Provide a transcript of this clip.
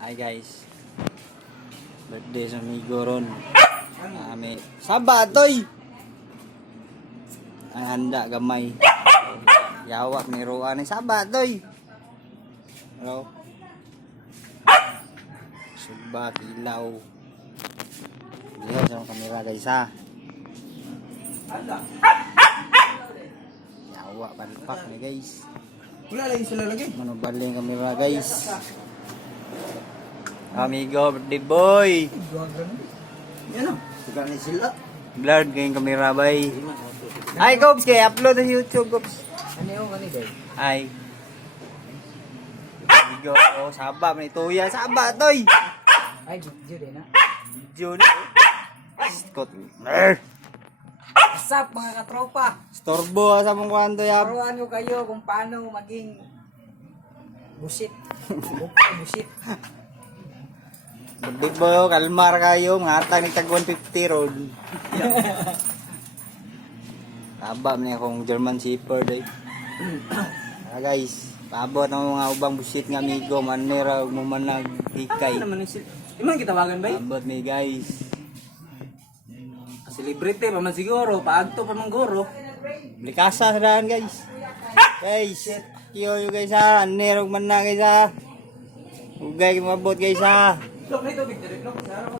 Hi guys. Birthday sa amigo ron. May Sabatoy. Ang handa gamay. Yawak ni Roan ni Sabatoy. Hello. Suba kilaw. Lihat sa kamera guys ha. Yawak palpak ni guys. Wala lagi sila lagi. Manubaling kamera guys. Amigo, birthday boy. Yan o. Suka ni sila. Blurred kayong kamera bay. Ay, Gops, kaya upload sa YouTube, Gops. Ano yung kanina guys? Ay. Amigo, oh, saba, may tuya. Saba, toy. Ay, video din na. Video na. Scott. What's up mga katropa? Storbo sa mong kwanto, yap. Turuan ko kayo kung paano maging busit. Busit. Birthday boy, kalmar kayo. Mga atang ni tag 150 road. Saba, may akong German Shepherd, eh. Guys, paabot ang mga ubang busit nga amigo. Manera, mumanag, hikay. Ano naman yung sila? Iman kitawagan ba eh? Paabot may guys. Celebrity pa man siguro. Paagto pa man guro. Likasa sa daan guys. Guys, kiyo yung guys ha. Nerog man na guys ha. Ugay mabot guys ha. Look, may tubig direct. Look,